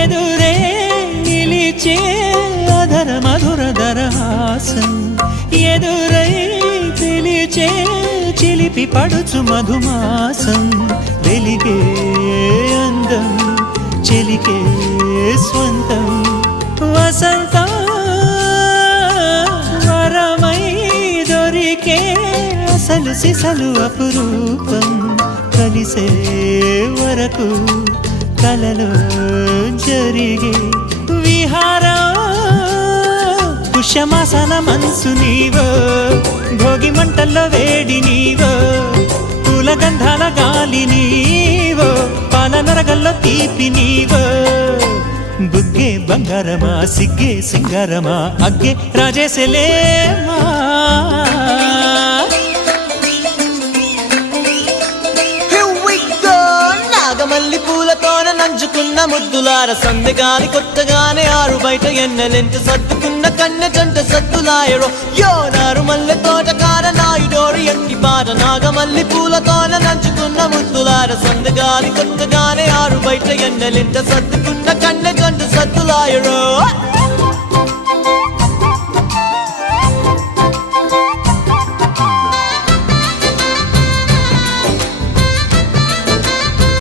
ఎదురే నిలిచే అధర మధుర దరహాసం ఎదురై పిలిచే చిలిపి పడుచు మధుమాసం వెలిగే అందం చెలికే స్వంతం వసంతం వరమై దొరికే అసలు సిసలు అపురూపం కలిసే వరకు కలలో జరిగే విహారం పుష్యమాసన మనసు నీవో భోగి మంటల్లో వేడి నీవో పూల గంధాల గాలి నీవో పాల నరగల్లో తీపి నీవో బుగ్గే బంగారమా సిగ్గే సింగారమా అగ్గే రాజేసలేమా మల్లి పూలతోన నంచుకున్న ముద్దులార సందెగాని కొత్తగానే ఆరు బయట ఎన్నెలెంట సర్దుకున్న కన్నె జంట సద్దులాయరో యోనారు మల్లె తోటకార నాయుడోరు ఎట్టి పాట నాగమల్లి పూలతోన నంచుకున్న ముద్దులార సందెగాని కొత్తగానే ఆరు బయట ఎన్నెలెంట సర్దుకున్న కన్నె జంట సద్దులాయరో